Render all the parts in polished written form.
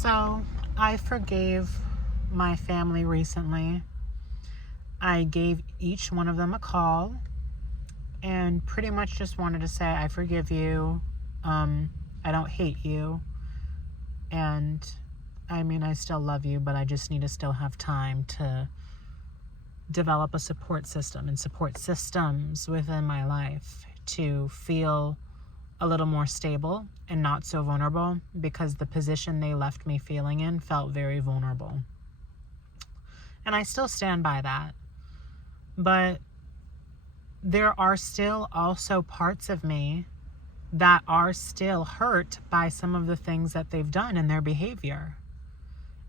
So, I forgave my family recently. I gave each one of them a call and pretty much just wanted to say, I forgive you. I don't hate you. And I mean, I still love you, but I just need to still have time to develop a support system and support systems within my life to feel a little more stable and not so vulnerable, because the position they left me feeling in felt very vulnerable. And I still stand by that. But there are still also parts of me that are still hurt by some of the things that they've done in their behavior.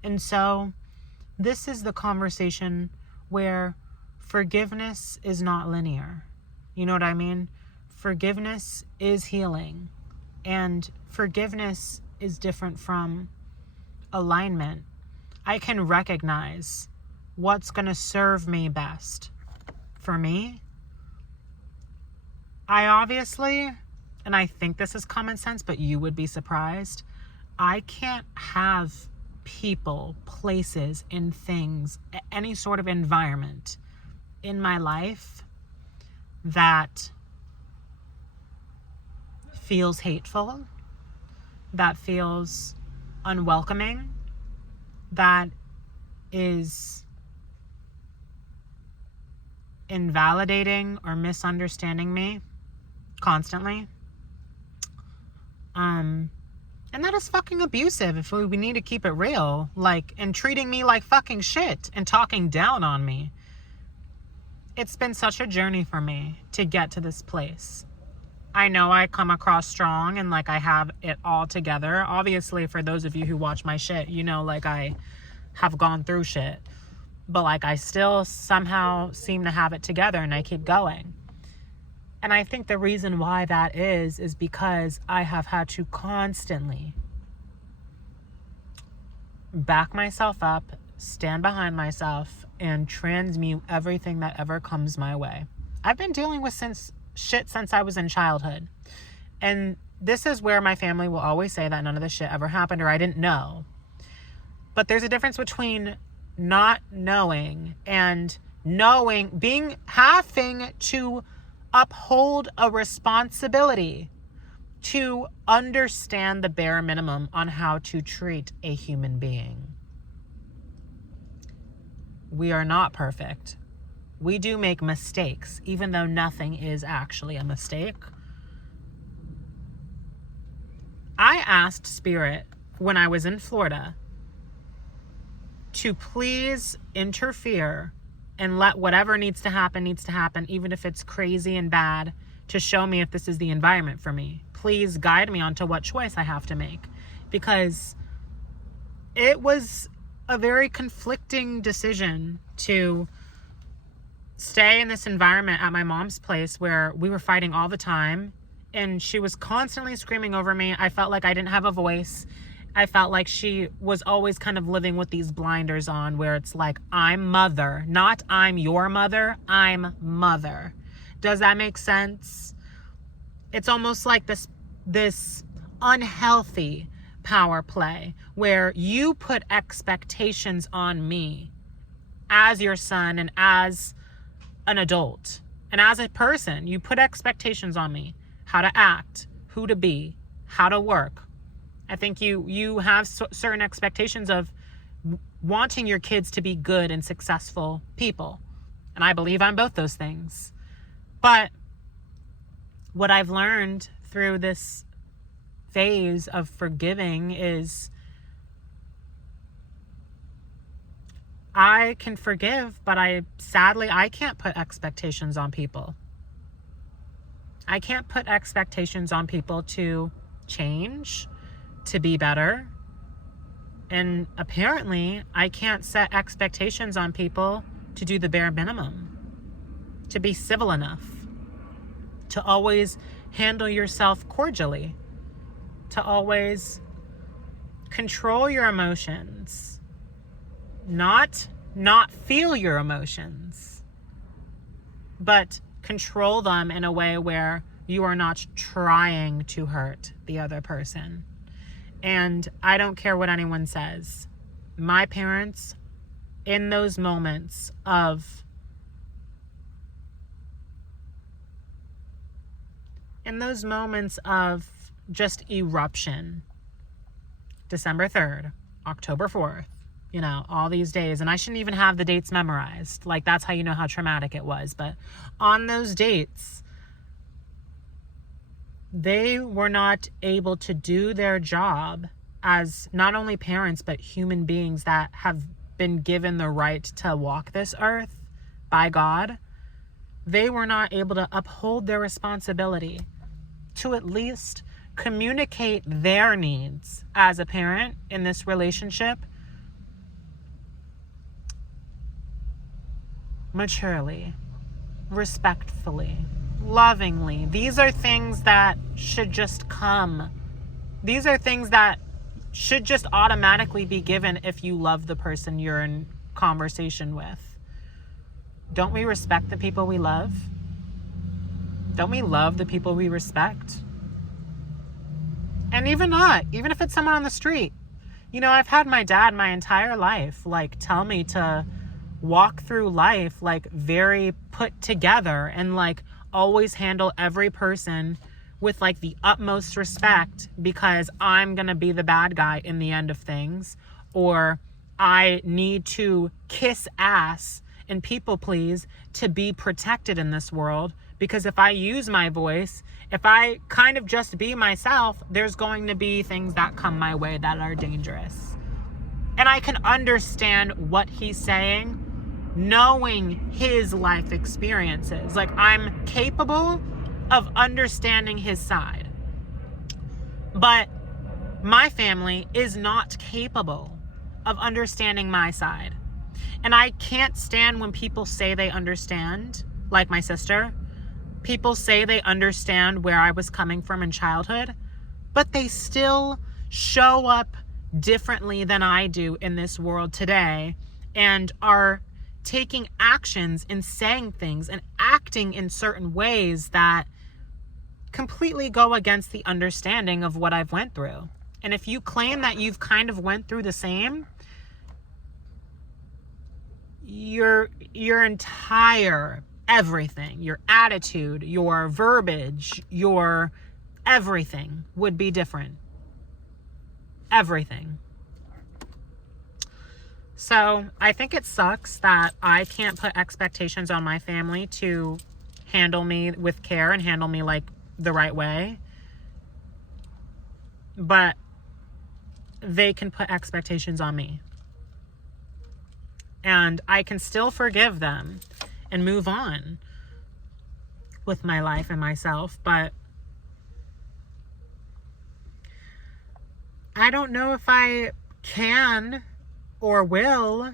And so this is the conversation where forgiveness is not linear. You know what I mean? Forgiveness is healing, and forgiveness is different from alignment. I can recognize what's going to serve me best. For me, I obviously, and I think this is common sense, but you would be surprised, I can't have people, places, and things, any sort of environment in my life that feels hateful, that feels unwelcoming, that is invalidating or misunderstanding me constantly. And that is fucking abusive if we need to keep it real. Like, and treating me like fucking shit and talking down on me. It's been such a journey for me to get to this place. I know I come across strong and like I have it all together. Obviously, for those of you who watch my shit, you know, like I have gone through shit. But like I still somehow seem to have it together and I keep going. And I think the reason why that is because I have had to constantly back myself up, stand behind myself, and transmute everything that ever comes my way. I've been dealing with shit since I was in childhood. And this is where my family will always say that none of this shit ever happened or I didn't know. But there's a difference between not knowing and knowing, having to uphold a responsibility to understand the bare minimum on how to treat a human being. We are not perfect. We do make mistakes, even though nothing is actually a mistake. I asked Spirit when I was in Florida to please interfere and let whatever needs to happen, even if it's crazy and bad, to show me if this is the environment for me. Please guide me onto what choice I have to make. Because it was a very conflicting decision to stay in this environment at my mom's place where we were fighting all the time and she was constantly screaming over me. I felt like I didn't have a voice. I felt like she was always kind of living with these blinders on where it's like, I'm mother, not I'm your mother, I'm mother. Does that make sense? It's almost like this unhealthy power play where you put expectations on me as your son and as an adult. And as a person, you put expectations on me, how to act, who to be, how to work. I think you have certain expectations of wanting your kids to be good and successful people. And I believe I'm both those things. But what I've learned through this phase of forgiving is I can forgive, but I can't put expectations on people. I can't put expectations on people to change, to be better. And apparently, I can't set expectations on people to do the bare minimum, to be civil enough, to always handle yourself cordially, to always control your emotions, not feel your emotions, but control them in a way where you are not trying to hurt the other person. And I don't care what anyone says. My parents, in those moments of just eruption, December 3rd, October 4th, all these days, and I shouldn't even have the dates memorized. Like, that's how you know how traumatic it was. But on those dates, they were not able to do their job as not only parents, but human beings that have been given the right to walk this earth by God. They were not able to uphold their responsibility to at least communicate their needs as a parent in this relationship maturely, respectfully, lovingly. These are things that should just come. These are things that should just automatically be given if you love the person you're in conversation with. Don't we respect the people we love? Don't we love the people we respect? And even if it's someone on the street. I've had my dad my entire life, tell me to walk through life, very put together and, always handle every person with, the utmost respect, because I'm going to be the bad guy in the end of things. Or I need to kiss ass and people please to be protected in this world. Because if I use my voice, if I kind of just be myself, there's going to be things that come my way that are dangerous. And I can understand what he's saying, knowing his life experiences. I'm capable of understanding his side. But my family is not capable of understanding my side. And I can't stand when people say they understand, like my sister. People say they understand where I was coming from in childhood, but they still show up differently than I do in this world today, and are taking actions and saying things and acting in certain ways that completely go against the understanding of what I've went through. And if you claim that you've kind of went through the same, your entire everything, your attitude, your verbiage, your everything would be different. Everything. So I think it sucks that I can't put expectations on my family to handle me with care and handle me the right way. But they can put expectations on me. And I can still forgive them and move on with my life and myself. But I don't know if I can or will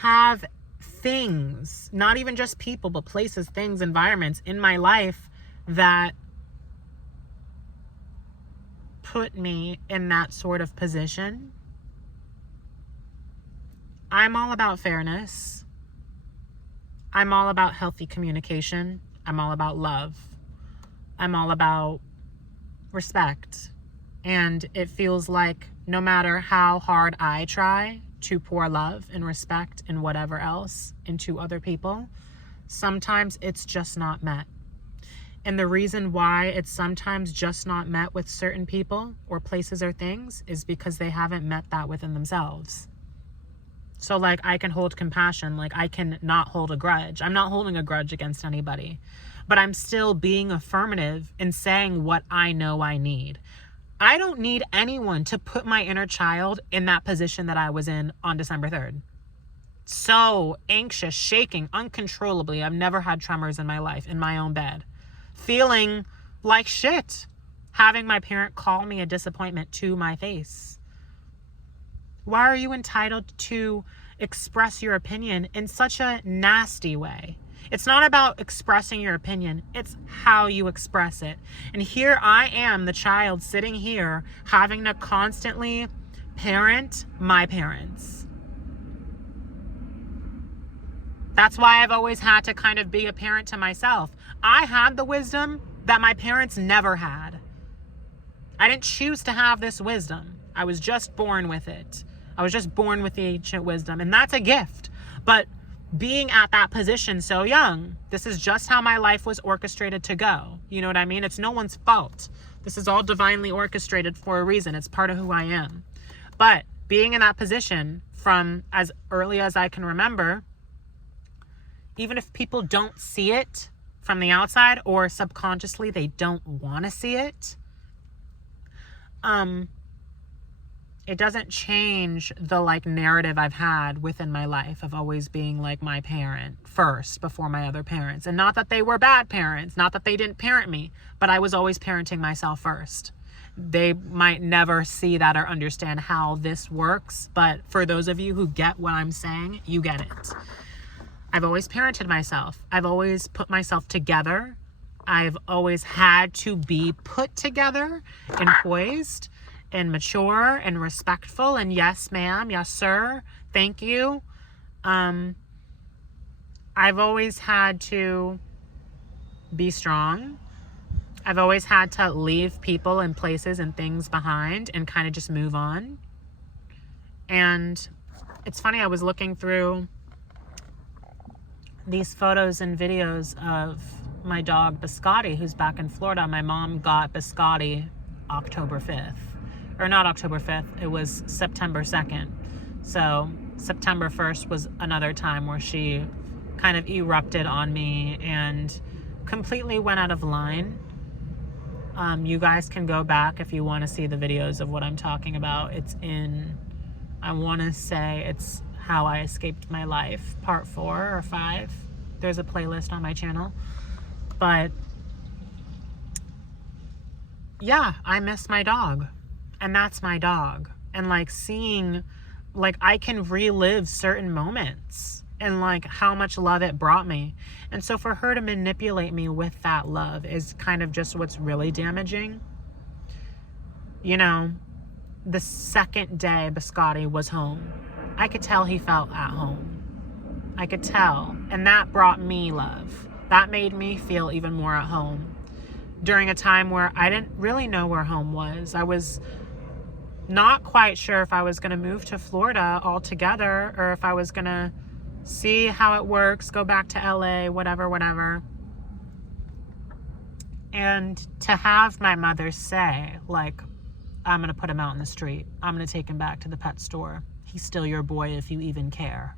have things, not even just people, but places, things, environments in my life that put me in that sort of position. I'm all about fairness. I'm all about healthy communication. I'm all about love. I'm all about respect. And it feels like no matter how hard I try to pour love and respect and whatever else into other people, sometimes it's just not met. And the reason why it's sometimes just not met with certain people or places or things is because they haven't met that within themselves. So I can hold compassion, I can not hold a grudge. I'm not holding a grudge against anybody, but I'm still being affirmative and saying what I know I need. I don't need anyone to put my inner child in that position that I was in on December 3rd. So anxious, shaking uncontrollably. I've never had tremors in my life, in my own bed. Feeling like shit. Having my parent call me a disappointment to my face. Why are you entitled to express your opinion in such a nasty way? It's not about expressing your opinion. It's how you express it. And here I am, the child, sitting here having to constantly parent my parents. That's why I've always had to kind of be a parent to myself. I had the wisdom that my parents never had. I didn't choose to have this wisdom. I was just born with it. I was just born with the ancient wisdom, and that's a gift. But being at that position so young, this is just how my life was orchestrated to go. You know what I mean? It's no one's fault. This is all divinely orchestrated for a reason. It's part of who I am. But being in that position from as early as I can remember, even if people don't see it from the outside or subconsciously they don't want to see it, it doesn't change the like narrative I've had within my life of always being like my parent first before my other parents. And not that they were bad parents, not that they didn't parent me, but I was always parenting myself first. They might never see that or understand how this works, but for those of you who get what I'm saying, you get it. I've always parented myself. I've always put myself together. I've always had to be put together and poised and mature and respectful and yes ma'am, yes sir, thank you. I've always had to be strong. I've always had to leave people and places and things behind and kind of just move on. And it's funny, I was looking through these photos and videos of my dog Biscotti, who's back in Florida. My mom got Biscotti October 5th. Or not October 5th, it was September 2nd. So September 1st was another time where she kind of erupted on me and completely went out of line. You guys can go back if you want to see the videos of what I'm talking about. It's in, I want to say it's How I Escaped My Life, part 4 or 5. There's a playlist on my channel. But yeah, I miss my dog. And that's my dog. And like seeing, like I can relive certain moments and like how much love it brought me. And so for her to manipulate me with that love is kind of just what's really damaging. You know, the second day Biscotti was home, I could tell he felt at home. I could tell. And that brought me love. That made me feel even more at home during a time where I didn't really know where home was. I was not quite sure if I was going to move to Florida altogether or if I was going to see how it works, go back to LA, whatever. And to have my mother say, like, I'm going to put him out in the street. I'm going to take him back to the pet store. He's still your boy if you even care.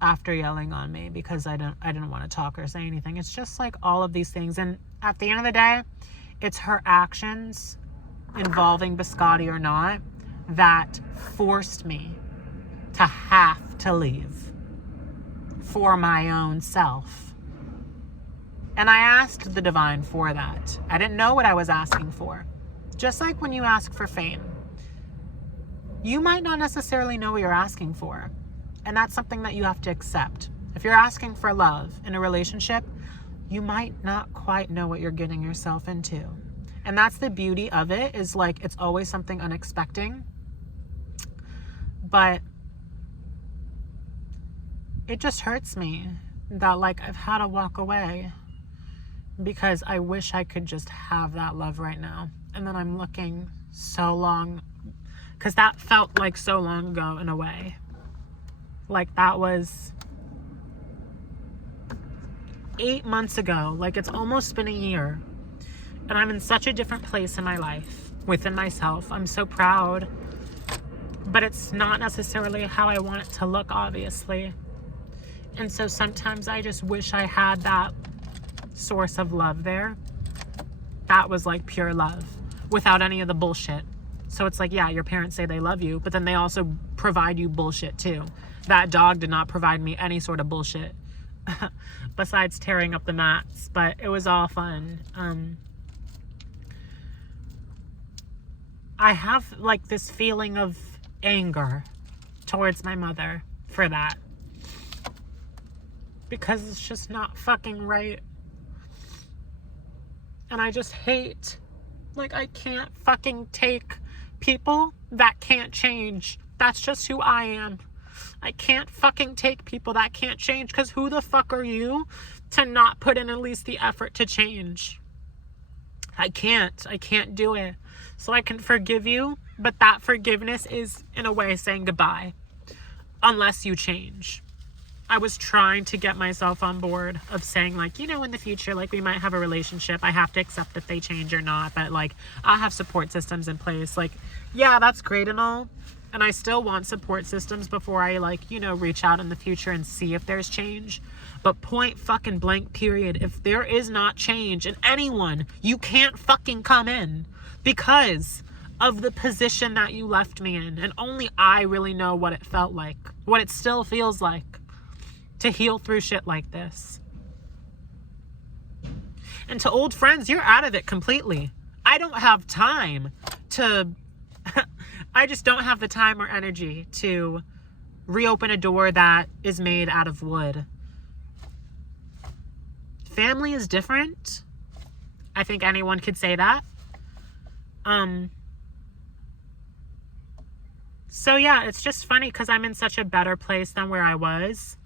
After yelling on me because I didn't want to talk or say anything. It's just like all of these things. And at the end of the day, it's her actions, involving Biscotti or not, that forced me to have to leave for my own self. And I asked the divine for that. I didn't know what I was asking for. Just like when you ask for fame, you might not necessarily know what you're asking for. And that's something that you have to accept. If you're asking for love in a relationship, you might not quite know what you're getting yourself into. And that's the beauty of it, is like it's always something unexpected. But it just hurts me that like I've had to walk away because I wish I could just have that love right now. And then I'm looking so long, because that felt like so long ago in a way. Like that was 8 months ago. Like it's almost been a year. And I'm in such a different place in my life, within myself. I'm so proud. But it's not necessarily how I want it to look, obviously. And so sometimes I just wish I had that source of love there. That was like pure love, without any of the bullshit. So it's like, yeah, your parents say they love you, but then they also provide you bullshit too. That dog did not provide me any sort of bullshit besides tearing up the mats, but it was all fun. I have like this feeling of anger towards my mother for that, because it's just not fucking right. And I just hate, like, I can't fucking take people that can't change. That's just who I am. I can't fucking take people that can't change, because who the fuck are you to not put in at least the effort to change? I can't do it. So I can forgive you, but that forgiveness is in a way saying goodbye. Unless you change. I was trying to get myself on board of saying, like, you know, in the future, like, we might have a relationship. I have to accept if they change or not. But, like, I have support systems in place. Like, yeah, that's great and all. And I still want support systems before I, like, you know, reach out in the future and see if there's change. But point fucking blank period. If there is not change in anyone, you can't fucking come in. Because of the position that you left me in. And only I really know what it felt like. What it still feels like. To heal through shit like this. And to old friends, you're out of it completely. I don't have time to... I just don't have the time or energy to reopen a door that is made out of wood. Family is different. I think anyone could say that. So yeah, it's just funny because I'm in such a better place than where I was.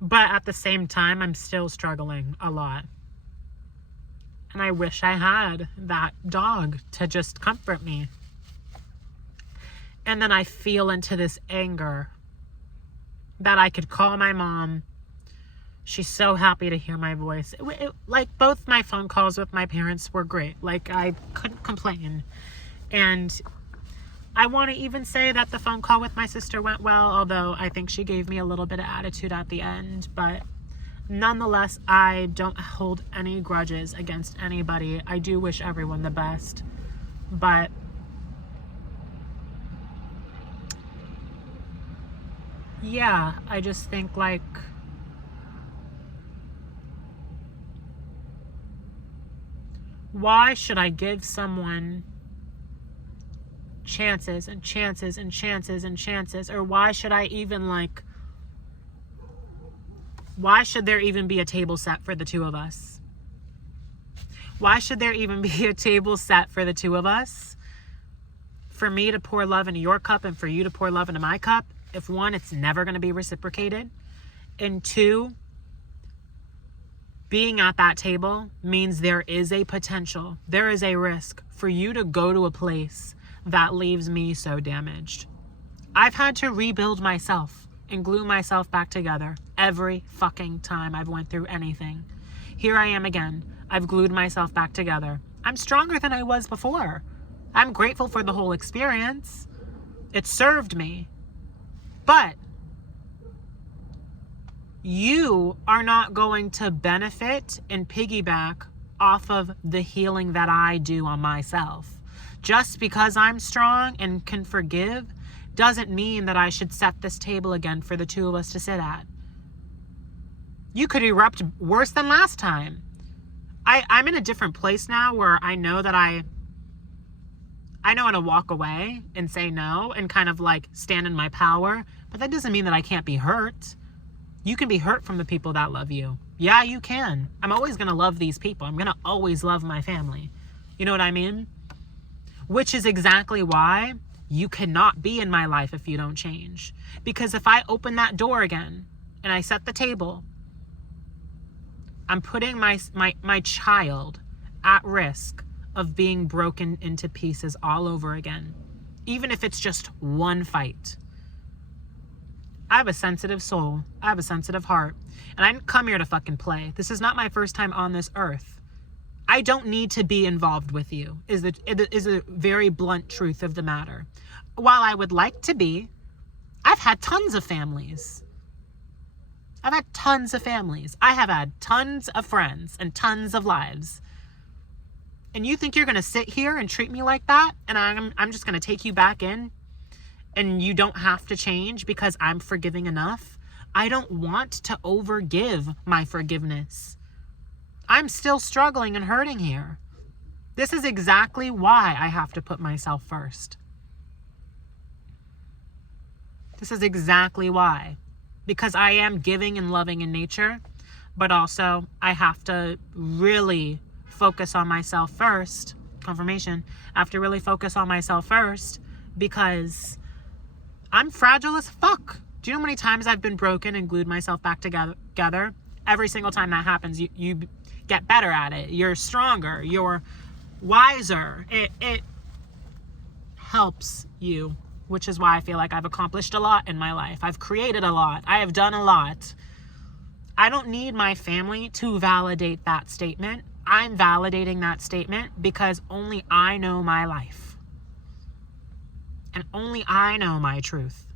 But at the same time, I'm still struggling a lot. And I wish I had that dog to just comfort me. And then I feel into this anger that I could call my mom. She's so happy to hear my voice. Like, both my phone calls with my parents were great. Like, I couldn't complain. And I want to even say that the phone call with my sister went well, although I think she gave me a little bit of attitude at the end. But nonetheless, I don't hold any grudges against anybody. I do wish everyone the best. But yeah, I just think, like, why should I give someone chances and chances and chances and chances? Or why should I even, like, why should there even be a table set for the two of us? Why should there even be a table set for the two of us? For me to pour love into your cup and for you to pour love into my cup? If one, it's never going to be reciprocated. And two, being at that table means there is a potential, there is a risk for you to go to a place that leaves me so damaged. I've had to rebuild myself and glue myself back together every fucking time I've went through anything. Here I am again. I've glued myself back together. I'm stronger than I was before. I'm grateful for the whole experience. It served me. But you are not going to benefit and piggyback off of the healing that I do on myself. Just because I'm strong and can forgive doesn't mean that I should set this table again for the two of us to sit at. You could erupt worse than last time. I'm in a different place now where I know that I know how to walk away and say no and kind of like stand in my power, but that doesn't mean that I can't be hurt. You can be hurt from the people that love you. Yeah, you can. I'm always going to love these people. I'm going to always love my family. You know what I mean? Which is exactly why you cannot be in my life if you don't change. Because if I open that door again and I set the table, I'm putting my child at risk of being broken into pieces all over again. Even if it's just one fight. I have a sensitive soul. I have a sensitive heart. And I didn't come here to fucking play. This is not my first time on this earth. I don't need to be involved with you, is a very blunt truth of the matter. While I would like to be, I've had tons of families. I've had tons of families. I have had tons of friends and tons of lives. And you think you're going to sit here and treat me like that? And I'm just going to take you back in? And you don't have to change because I'm forgiving enough? I don't want to overgive my forgiveness. I'm still struggling and hurting here. This is exactly why I have to put myself first. This is exactly why. Because I am giving and loving in nature, but also I have to really focus on myself first. Confirmation. I have to really focus on myself first because I'm fragile as fuck. Do you know how many times I've been broken and glued myself back together? Every single time that happens, you get better at it. You're stronger. You're wiser. It helps you, which is why I feel like I've accomplished a lot in my life. I've created a lot. I have done a lot. I don't need my family to validate that statement. I'm validating that statement because only I know my life. And only I know my truth.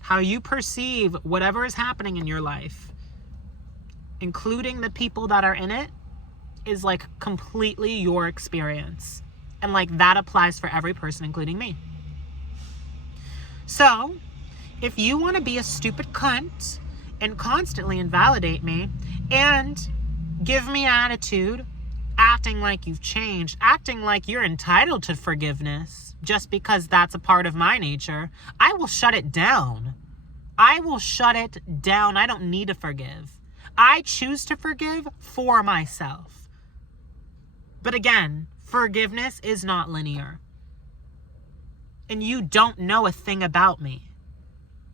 How you perceive whatever is happening in your life, including the people that are in it, is like completely your experience. And like that applies for every person, including me. So, if you want to be a stupid cunt and constantly invalidate me and give me attitude, acting like you've changed, acting like you're entitled to forgiveness just because that's a part of my nature, I will shut it down. I will shut it down. I don't need to forgive. I choose to forgive for myself. But again, forgiveness is not linear. And you don't know a thing about me.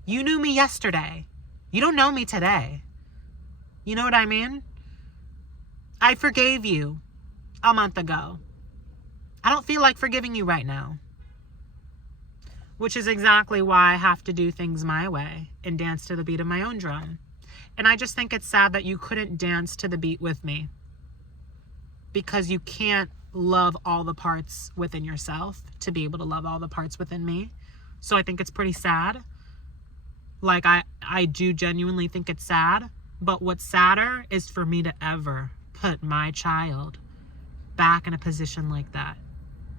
You knew me yesterday. You don't know me today. You know what I mean? I forgave you a month ago. I don't feel like forgiving you right now. Which is exactly why I have to do things my way and dance to the beat of my own drum. And I just think it's sad that you couldn't dance to the beat with me. Because you can't love all the parts within yourself to be able to love all the parts within me. So I think it's pretty sad. Like, I do genuinely think it's sad. But what's sadder is for me to ever put my child back in a position like that.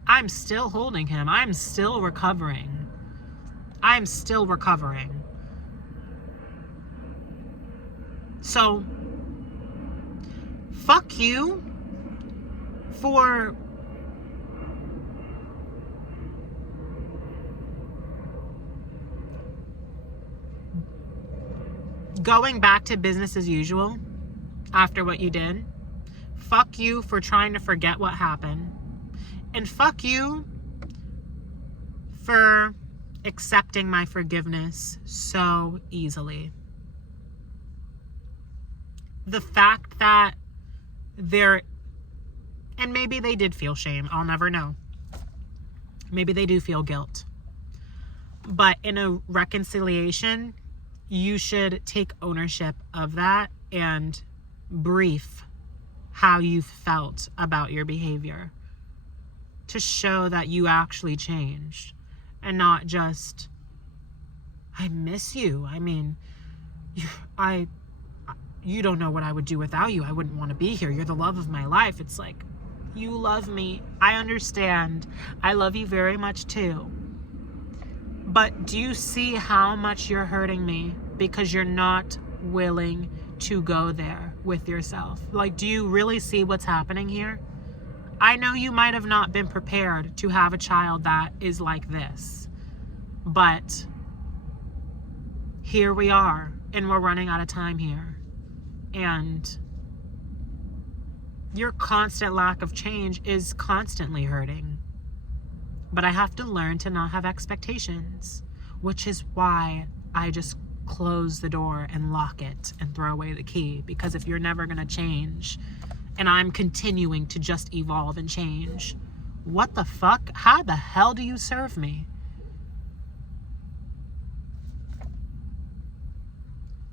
I'm still holding him. I'm still recovering. I'm still recovering. So, fuck you for going back to business as usual after what you did. Fuck you for trying to forget what happened. And fuck you for accepting my forgiveness so easily. The fact that and maybe they did feel shame, I'll never know. Maybe they do feel guilt. But in a reconciliation, you should take ownership of that and brief how you felt about your behavior to show that you actually changed and not just, I miss you. I mean, you don't know what I would do without you. I wouldn't want to be here. You're the love of my life. It's like, you love me. I understand. I love you very much too. But do you see how much you're hurting me because you're not willing to go there with yourself? Like, do you really see what's happening here? I know you might have not been prepared to have a child that is like this, but here we are, and we're running out of time here. And your constant lack of change is constantly hurting. But I have to learn to not have expectations, which is why I just close the door and lock it and throw away the key. Because if you're never going to change, and I'm continuing to just evolve and change, what the fuck? How the hell do you serve me?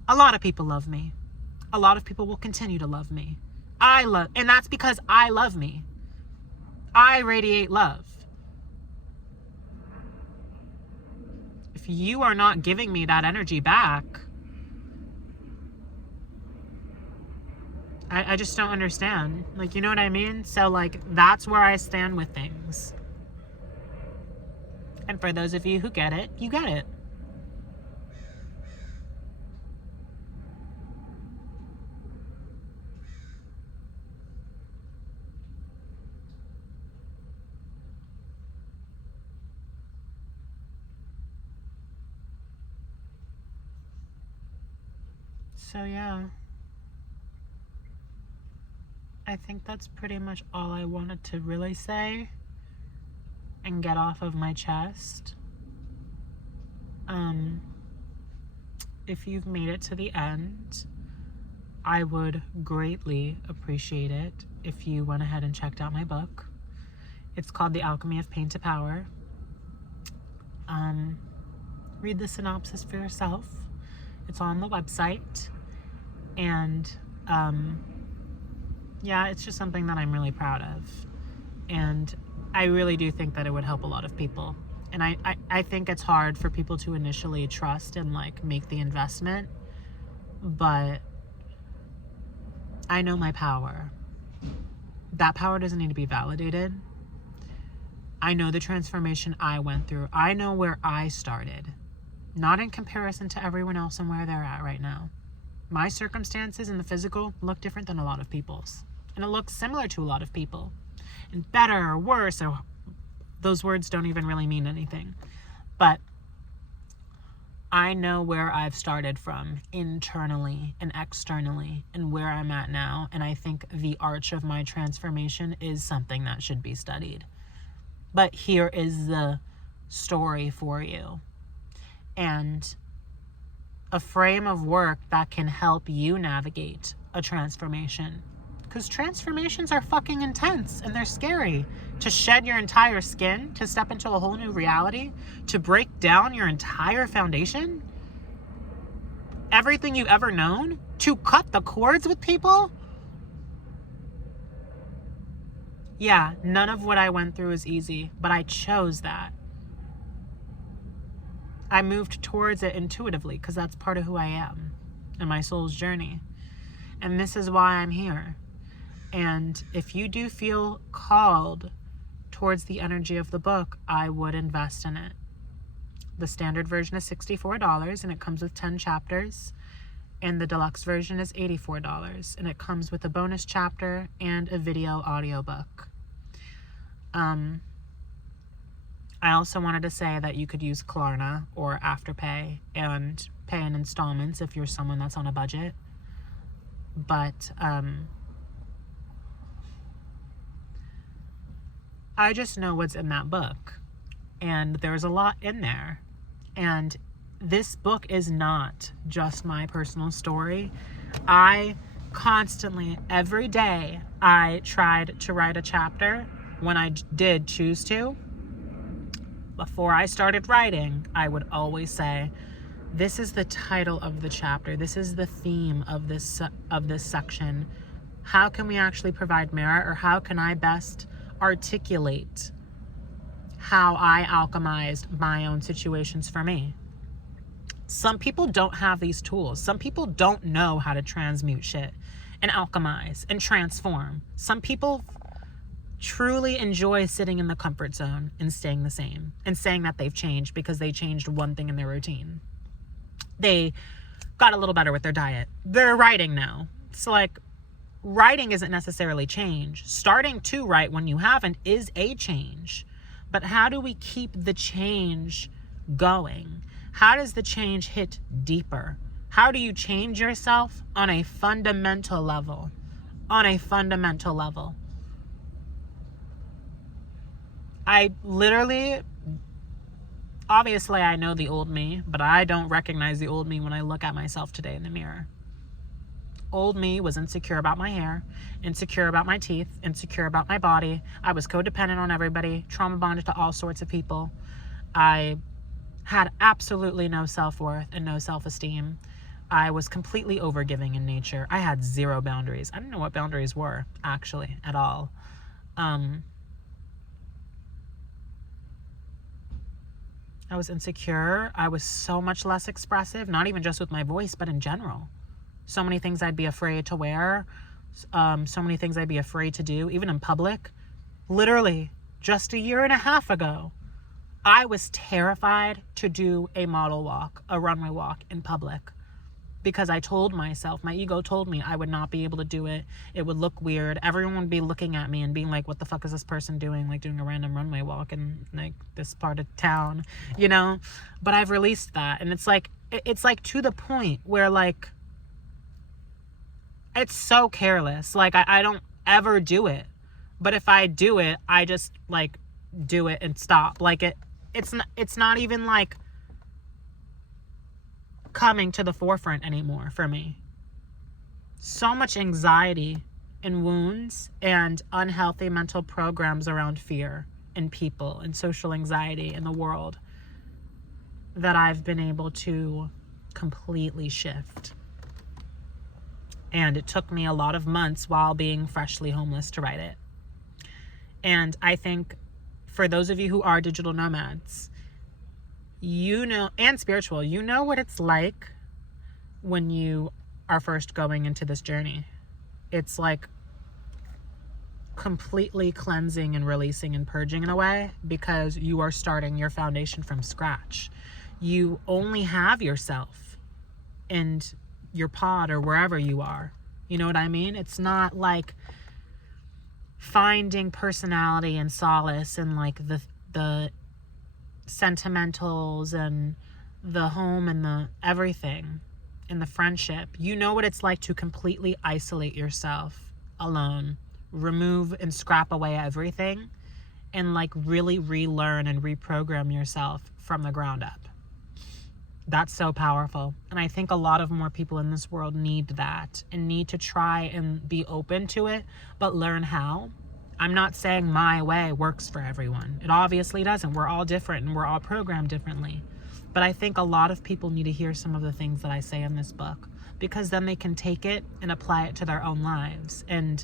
A lot of people love me. A lot of people will continue to love me. And that's because I love me. I radiate love. If you are not giving me that energy back, I just don't understand. Like, you know what I mean? So, like, that's where I stand with things. And for those of you who get it, you get it. So, yeah. I think that's pretty much all I wanted to really say and get off of my chest. If you've made it to the end, I would greatly appreciate it if you went ahead and checked out my book. It's called The Alchemy of Pain to Power. Read the synopsis for yourself. It's on the website. And yeah, it's just something that I'm really proud of. And I really do think that it would help a lot of people. And I think it's hard for people to initially trust and like make the investment. But I know my power. That power doesn't need to be validated. I know the transformation I went through. I know where I started. Not in comparison to everyone else and where they're at right now. My circumstances in the physical look different than a lot of people's. And it looks similar to a lot of people. And better or worse, or those words don't even really mean anything. But I know where I've started from internally and externally and where I'm at now. And I think the arch of my transformation is something that should be studied. But here is the story for you. And a frame of work that can help you navigate a transformation. Because transformations are fucking intense and they're scary. To shed your entire skin, to step into a whole new reality, to break down your entire foundation, everything you've ever known, to cut the cords with people. Yeah, none of what I went through is easy, but I chose that. I moved towards it intuitively because that's part of who I am and my soul's journey. And this is why I'm here. And if you do feel called towards the energy of the book, I would invest in it. The standard version is $64 and it comes with 10 chapters. And the deluxe version is $84 and it comes with a bonus chapter and a video audiobook. I also wanted to say that you could use Klarna or Afterpay and pay in installments if you're someone that's on a budget. But I just know what's in that book. And there's a lot in there. And this book is not just my personal story. I constantly, every day, I tried to write a chapter when I did choose to. Before I started writing, I would always say, this is the title of the chapter. This is the theme of this section. How can we actually provide merit, or how can I best articulate how I alchemized my own situations for me? Some people don't have these tools. Some people don't know how to transmute shit and alchemize and transform. Some people truly enjoy sitting in the comfort zone and staying the same and saying that they've changed because they changed one thing in their routine. They got a little better with their diet. They're writing now. So like, writing isn't necessarily change. Starting to write when you haven't is a change. But how do we keep the change going? How does the change hit deeper? How do you change yourself on a fundamental level? On a fundamental level. I literally, obviously I know the old me, but I don't recognize the old me when I look at myself today in the mirror. Old me was insecure about my hair, insecure about my teeth, insecure about my body. I was codependent on everybody, trauma bonded to all sorts of people. I had absolutely no self-worth and no self-esteem. I was completely overgiving in nature. I had zero boundaries. I didn't know what boundaries were, actually, at all. I was insecure. I was so much less expressive, not even just with my voice, but in general. So many things I'd be afraid to wear. So many things I'd be afraid to do, even in public. Literally, just a year and a half ago, I was terrified to do a model walk, a runway walk in public. Because I told myself, my ego told me I would not be able to do it. It would look weird. Everyone would be looking at me and being like, what the fuck is this person doing? Like doing a random runway walk in like this part of town, you know? But I've released that. And it's like to the point where like, it's so careless. Like I don't ever do it. But if I do it, I just like do it and stop. Like it's not even like coming to the forefront anymore for me. so much anxiety and wounds and unhealthy mental programs around fear in people and social anxiety in the world that I've been able to completely shift. And it took me a lot of months while being freshly homeless to write it. And I think for those of you who are digital nomads, you know, and spiritual, you know what it's like when you are first going into this journey. It's like completely cleansing and releasing and purging in a way, because you are starting your foundation from scratch. You only have yourself and your pod or wherever you are. You know what I mean? It's not like finding personality and solace in like the sentimentals and the home and the everything and the friendship. You know what it's like to completely isolate yourself alone, remove and scrap away everything, and like really relearn and reprogram yourself from the ground up. That's so powerful. And I think a lot of more people in this world need that and need to try and be open to it, but learn how. I'm not saying my way works for everyone. It obviously doesn't. We're all different and we're all programmed differently. But I think a lot of people need to hear some of the things that I say in this book, because then they can take it and apply it to their own lives and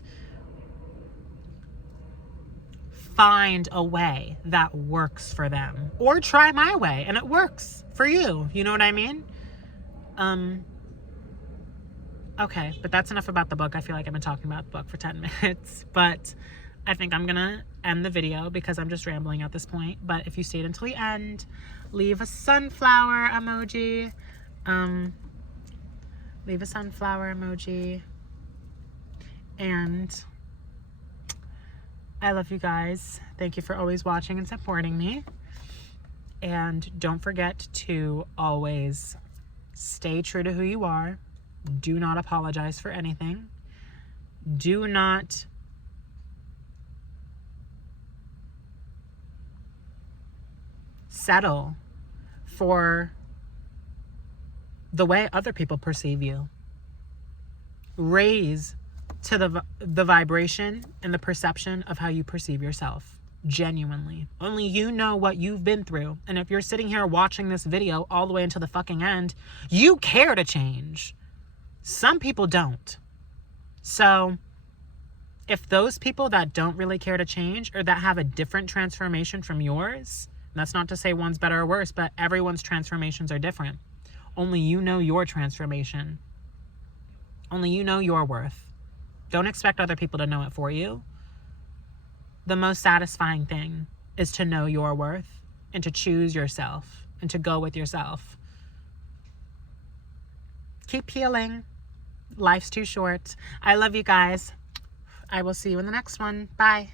find a way that works for them, or try my way and it works for you. You know what I mean? Okay, but that's enough about the book. I feel like I've been talking about the book for 10 minutes, but I think I'm gonna end the video because I'm just rambling at this point. But if you stayed until the end, leave a sunflower emoji. Leave a sunflower emoji. And I love you guys. Thank you for always watching and supporting me. And don't forget to always stay true to who you are. Do not apologize for anything. Do not settle for the way other people perceive you. Raise to the vibration and the perception of how you perceive yourself. Genuinely. Only you know what you've been through. And if you're sitting here watching this video all the way until the fucking end, you care to change. Some people don't. So if those people that don't really care to change, or that have a different transformation from yours, and that's not to say one's better or worse, but everyone's transformations are different. Only you know your transformation. Only you know your worth. Don't expect other people to know it for you. The most satisfying thing is to know your worth and to choose yourself and to go with yourself. Keep healing. Life's too short. I love you guys. I will see you in the next one. Bye.